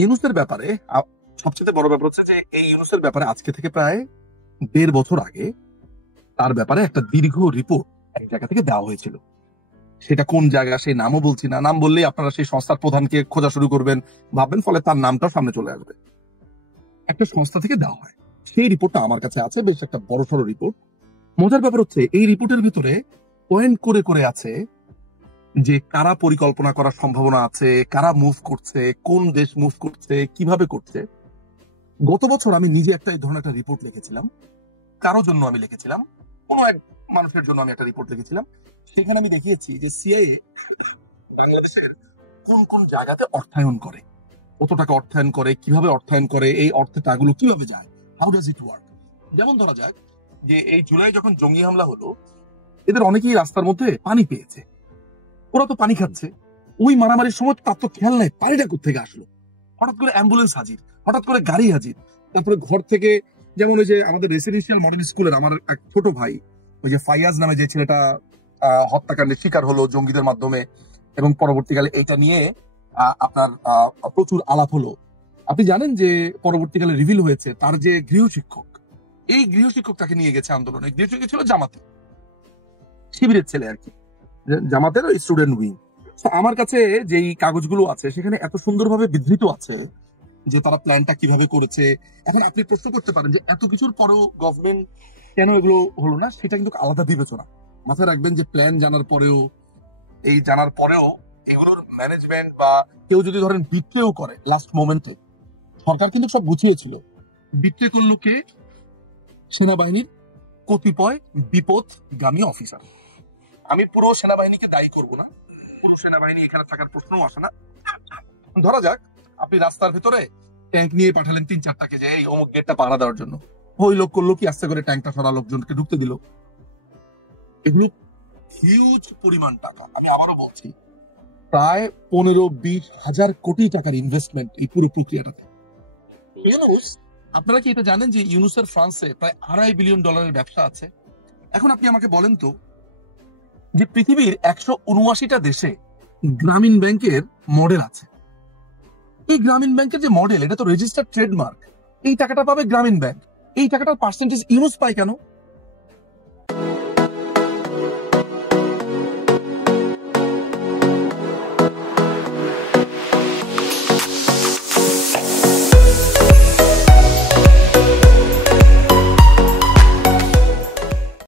ইউনূসের ব্যাপারে সবচেয়ে বড় ব্যাপার হচ্ছে যে এই ইউনূসের ব্যাপারে আজকে থেকে প্রায় ১.৫ বছর আগে তার ব্যাপারে একটা দীর্ঘ রিপোর্ট এক জায়গা থেকে দেওয়া হয়েছিল। সেটা কোন জায়গা সেই নামও বলছি না, নাম বললেই আপনারা সেই সংস্থার প্রধানকে খোঁজা শুরু করবেন, ভাববেন, ফলে তার নামটাও সামনে চলে আসবে। একটা সংস্থা থেকে দেওয়া হয়, সেই রিপোর্টটা আমার কাছে আছে, বেশ একটা বড়সড় রিপোর্ট। মজার ব্যাপার হচ্ছে এই রিপোর্টের ভিতরে পয়েন্ট করে করে আছে যে কারা পরিকল্পনা করার সম্ভাবনা আছে, কারা মুভ করছে, কোন দেশ মুভ করছে, কিভাবে করছে। গত বছর আমি নিজে এই ধরনের একটা রিপোর্ট লিখেছিলাম, কারো জন্য আমি লিখেছিলাম, কোনো এক মানুষের জন্য আমি একটা রিপোর্ট লিখেছিলাম। সেখানে আমি দেখিয়েছি যে সিআইএ বাংলাদেশের কোন কোন জায়গাতে অর্থায়ন করে, কত টাকা অর্থায়ন করে, কিভাবে অর্থায়ন করে, এই অর্থের টাকাগুলো কিভাবে যায়, হাউ ডাজ ইট ওয়ার্ক। যেমন ধরা যাক যে এই জুলাই যখন জঙ্গি হামলা হলো, এদের অনেকেই রাস্তার মধ্যে পানি পেয়েছে, ওরা তো পানি খাচ্ছে, ওই মারামারির সময় তার তো খেয়াল নাই পানিটা কোথেকে আসলো। হঠাৎ করে অ্যাম্বুলেন্স হাজির, হঠাৎ করে গাড়ি হাজির। তারপরে ঘর থেকে, যেমন ওই যে আমাদের রেসিডেন্সিয়াল মডেল স্কুলের আমার এক ছোট ভাই, ওই যে ফাইয়াজ নামে যে ছেলেটা হত্যাকাণ্ডের শিকার হলো জঙ্গিদের মাধ্যমে, এবং পরবর্তীকালে এইটা নিয়ে আপনার প্রচুর আলাপ হলো। আপনি জানেন যে পরবর্তীকালে রিভিল হয়েছে তার যে গৃহশিক্ষক, এই গৃহশিক্ষক তাকে নিয়ে গেছে আন্দোলনে। গৃহশিক্ষক ছিল জামাতে, শিবিরের ছেলে আর কি, জামাতের স্টুডেন্ট উইং। আমার কাছে যেই কাগজগুলো আছে সেখানে এত সুন্দরভাবে বিধৃত আছে যে তারা প্ল্যানটা কিভাবে করেছে। এখন আপনি প্রশ্ন করতে পারেন যে এত কিছুর পরেও গভর্নমেন্ট কেন এগুলো হলো না, সেটা কিন্তু আলাদা বিবেচনা। মাথায় রাখবেন যে প্ল্যান জানার পরেও, এগুলোর ম্যানেজমেন্ট বা কেউ যদি ধরেন বিট্রেও করে লাস্ট মোমেন্টে, সরকার কিন্তু সব গুছিয়েছিল। বিট্রে করলো কে? সেনাবাহিনীর কতিপয় বিপদগামী অফিসার। আমি পুরো সেনাবাহিনীকে দায়ী করব না, পুরো সেনাবাহিনী এখানে থাকার প্রশ্নও আসে না। ধরা যাক আপনি রাস্তার ভিতরে ট্যাঙ্ক নিয়ে পাঠালেন ৩-৪টাকে, যে এই অমুক গেটটা পাহারা দেওয়ার জন্য। ওই লোক করলো কি, আস্তে করে ট্যাঙ্কটা সরা লোকজনকে ঢুকতে দিল। এগুলো হিউজ পরিমাণ টাকা। আমি আবারও বলছি, প্রায় ১৫-২০ হাজার কোটি টাকার ইনভেস্টমেন্ট এই পুরো প্রক্রিয়াটাতে। ইউনুস, আপনারা কি এটা জানেন যে ইউনুসের ফ্রান্সে প্রায় $২.৫ বিলিয়ন ব্যবসা আছে? এখন আপনি আমাকে বলেন তো, যে পৃথিবীর ১৭৯টা দেশে গ্রামীণ ব্যাংকের মডেল আছে। এই গ্রামীণ ব্যাংকের যে মডেল, এটা তো রেজিস্টার্ড ট্রেডমার্ক। এই টাকাটা পাবে গ্রামীণ ব্যাংক, এই টাকাটার পার্সেন্টেজ ইউনুস পায় কেন?